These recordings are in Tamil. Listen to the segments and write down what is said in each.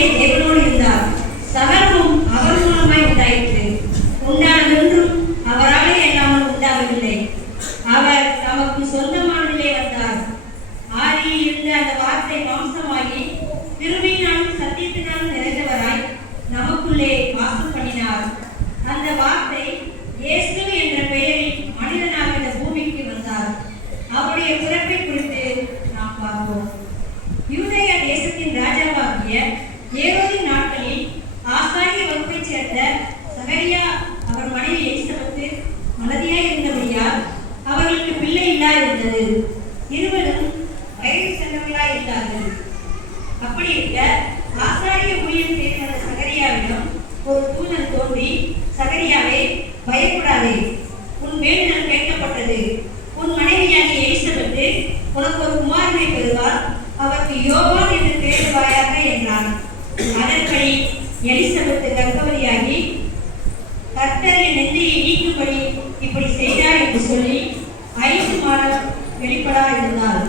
நாட்களிலே தேவனோடு இருந்தார். சகலமும் அவர் மூலமாய் உண்டாயிற்று. உண்டானதொன்றும் அவராலே அல்லாமல் உண்டாகவில்லை. அவர் தமக்கு சொந்தமானதிலே வந்தார். ஆதியில் இருந்த அந்த வார்த்தை மாம்சமாகி கிருபையினாலும் சத்தியத்தினாலும் நிறைந்தவராய் நமக்குள்ளே வாசம் பண்ணினார். அந்த வார்த்தை இயேசு என்ற பெயரில் மனிதனாக இந்த பூமிக்கு வந்தார். அவருடைய பிறப்பை குறித்து நாம் பார்ப்போம். யூதேய தேசத்தின் ராஜாவாகிய ஏரோதின் நாட்களில் ஆசாரிய வகுப்பைச் சேர்ந்த சகரியா அவர் மனைவி எலிசபெத்து மலதியாய் இருந்தபடியால் அவர்களுக்கு பிள்ளை இல்லாதிருந்தது. இருவரும் வயது சென்றவர்களாய் இருந்தார்கள். அப்படி இருக்க ஆசாரிய ஊழியம் செய்து வந்த சகரியாவிடம் ஒரு தூதன் தோன்றி, சகரியாவே, பயப்படாதே, உன் வேண்டுதல் கேட்கப்பட்டது. உன் மனைவியாகிய எலிசபெத்து உனக்கு ஒரு குமாரனை பெறுவார். அவருக்கு யோவான் என்று பெயரிடுவாயாக என்றான். அதன்படி எலிசபெத்து கர்ப்பவதியாகி கர்த்தர் என் நெஞ்சியை நீக்கும்படி இப்படி செய்தார் என்று சொல்லி 5 மாதம் வெளிப்படா இருந்தார்.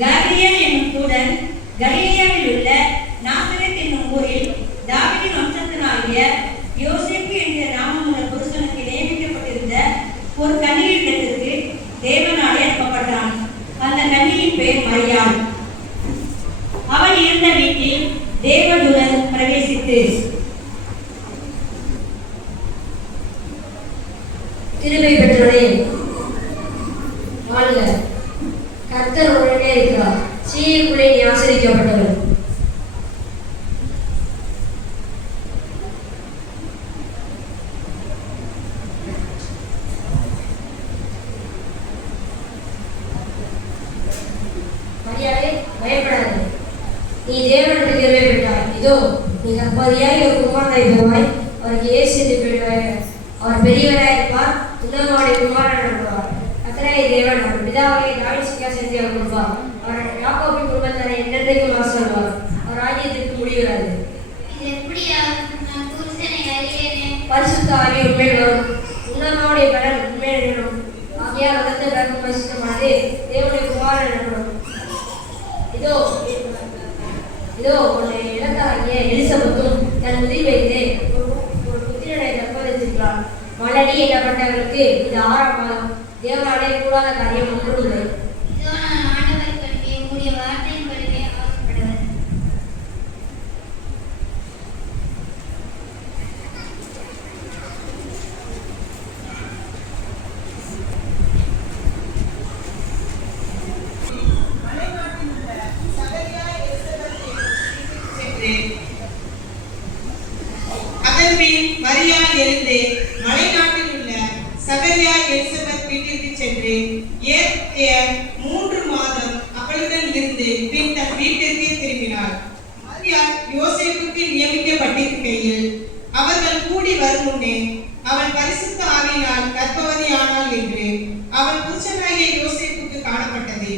காபிரியேல் என்னும் தூதன் கலிலேயாவில் உள்ள நாசரேத் என்னும் ஊரில் தாவீதின் வம்சத்தினாகிய யோசேப்பு என்கிற நாமமுள்ள புருஷனுக்கு நியமிக்கப்பட்டிருந்த ஒரு கன்னியிடத்திற்கு தேவனாலே அனுப்பப்பட்டான். அந்த கன்னியின் பெயர் மரியாள். அவள் இருந்த வீட்டில் தேவதூதன் பிரவேசித்து, கிருபை பெற்றவளே வாழ்க, கர்த்தர் உடனே இருக்கிறார். சீயக்குள்ளே நீ ஆசீர்வதிக்கப்பட்டவள். மரியாதை, பயப்படாதே, நீ தேவனுக்கு கிருபை பெற்றாய். இதோ நீ கர்ப்பவதியாய் ஒரு குமாரனை பெறுவாய். அவருக்கு இயேசு என்று பெறுவாய். அவர் பெரியவராய் இருப்பார். உன்னதனுடைய குமாரன் என்பவர். கர்த்தராகிய தேவன் அவர் பிதாவாகிய தாவீது சிங்காசனத்தை அவர் கொடுப்பார். அவர் யாக்கோபின் குடும்பத்தாரை என்றென்றைக்கும் ஆசீர்வதிப்பார். அவர் ராஜ்யத்திற்கு முடிவுறாது. பரிசுத்த ஆவி உண்மையில் வரும். உன்னதனுடைய பலன் உண்மையில் நிகழும். ஆகையால் உலகத்தை பிறக்கும் பரிசுத்தமானது தேவனுடைய குமாரன் எனப்படும். இதோ உன்னுடைய இளத்தாகிய எலிசபெத்தும் தன் உதவி வைத்து ஒரு புத்திரனை கர்ப்பவதித்திருக்கிறாள். மலடி எனப்பட்டவர்களுக்கு இது 6ஆம் மாதம். தேவனாலே கூடாத காரியம் ஒன்றும் இல்லை. அதன்பின் மரியாள் எழுந்து மலைநாட்டில் உள்ள சகரியா எலிசபெத் வீட்டிற்கு சென்று ஏறக்குறைய 3 மாதம் அவளுடன் இருந்து பின் தன் வீட்டிற்கு திரும்பினாள். மரியாள் யோசேப்புக்கு நியமிக்கப்பட்டிருக்கையில் அவர்கள் கூடி வரும் முன்னே அவள் பரிசுத்த ஆவியினால் கர்ப்பவதியானாள் என்று அவள் புருஷனாகிய யோசேப்புக்கு காணப்பட்டது.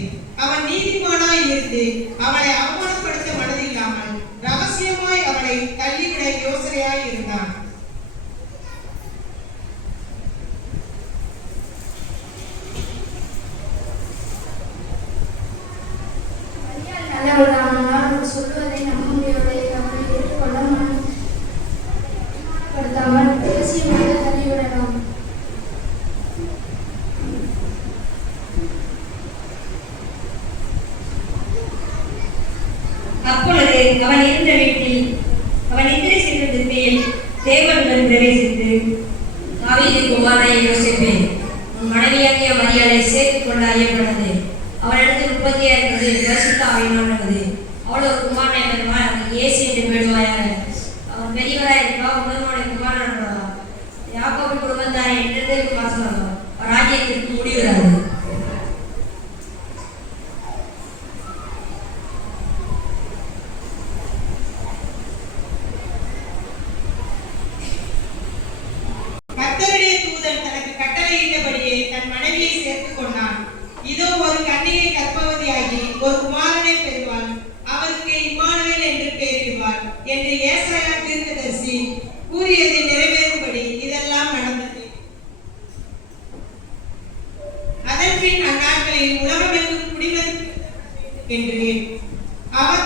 அவன் நீதிமானாய் இருந்து அவளை அவமானப்படுத்த மனதில்லாமல் ரகசியமாய் அவளை தள்ளிவிட யோசனையாய் இருந்தான். சொல்வதை நம்ப முடியவில்லை. அவனை ஏற்றுக்கொள்ள மனப்படுத்தாமல் ரகசியமாக தள்ளிவிடலாம். அப்பொழுது அவன் இருந்த வீட்டில் அவன் எதிரே சென்றிருக்கையில் தேவனுடன் பிரவேசித்து, தாவீதின் குமாரனாகிய யோசேப்பே, உன் மனைவியாகிய மரியாளை சேர்த்துக் கொண்டு அறியப்பட்டது. அவளிடத்தில் உற்பத்தியா இருக்கிறது பரிசுத்த ஆவியினாலானது. அவள் ஒரு குமாரனை பெறுவாள். அவருக்கு இயேசு என்று பெறுவாயாக. அவர் பெரியவராய் இருப்பார். உன்னதனுடைய குமாரன் என்பவர். சமாதானம் என்றதற்கு வாசம் ராஜ்யத்திற்கு முடிவுறாது. கர்த்தருடைய தூதன் தனக்கு கட்டளையிட்டபடியே தன் மனைவியை சேர்த்துக் கொண்டான். இதோ ஒரு கன்னிகை கர்ப்பவதியாகி ஒரு குமாரனை பெறுவாள், அவருக்கு இம்மானுவேல் என்று பெயரிடுவார் என்று ஏசாயா தீர்க்கதரிசி கூறியதை நிறைவேறும்படி இதெல்லாம் நடந்தது. அதன்பின் அந்நாட்களில் உலகமெங்கும் குடிமதிப்பு என்று அவர்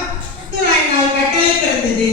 கட்டளை பிறந்தது.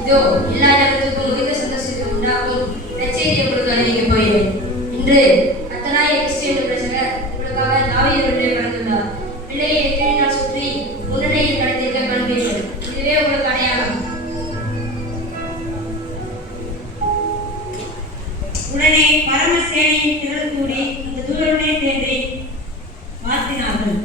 இதோ எல்லா இடத்துக்கும் மிகுந்த சந்தோஷத்தை உண்டாகும் நற்செய்தியை உங்களுக்கு அறிவிக்க போகிறேன். இன்று அத்தனாய கிறிஸ்து என்ற பிரசங்கர் உங்களுக்காக தாவீது பிறந்துள்ளார். பிள்ளையை எத்தனையால் சுற்றி முன்னணியில் கடத்திருக்க காண்பீர்கள். இதுவே உங்களுக்கு அடையாளம். உடனே பரமசேனையின் திரள் கூடி அந்த தூதருடைய தேரை மாற்றினார்கள்.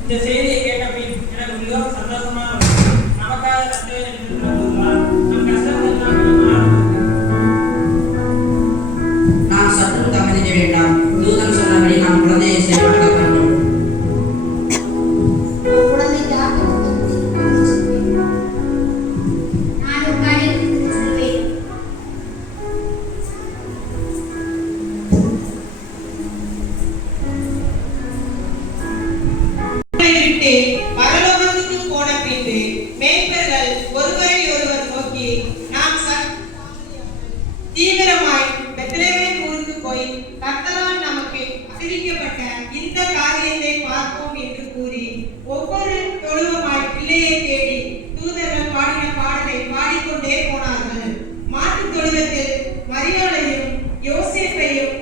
இந்த செய்தியை கேட்ட பின் எனக்கு மிகவும் சந்தோஷமாக இருந்தது. நமக்காக கஷ்டம் இருக்கிறார். நம் கஷ்டம் எல்லாம் நாம் சற்றும் தவறிட வேண்டாம். தூதன் சொன்னபடி நாம் குழந்தையை செயல்படுத்த வேண்டும். குழந்தைக்கு ஆபத்து நான் ஒரு காரியத்துக்கு செல்வேன். விட்டு பரலோகத்துக்கு போன பின்பு மேய்ப்பர்கள் ஒருவரை ஒருவர் நோக்கி நாம் தீவிரமாய் பெத்லகேம் ஊருக்கு போய் கர்த்தரால் நமக்கு அறிவிக்கப்பட்ட இந்த காரியத்தை பார்ப்போம் என்று கூறி ஒவ்வொரு தொழுவமாய் பிள்ளையை தேடி தூதர்கள் பாடின பாடலை பாடிக்கொண்டே போனார்கள். மாட்டுத் தொழுவத்தில் மரியாளையும் யோசேப்பையும்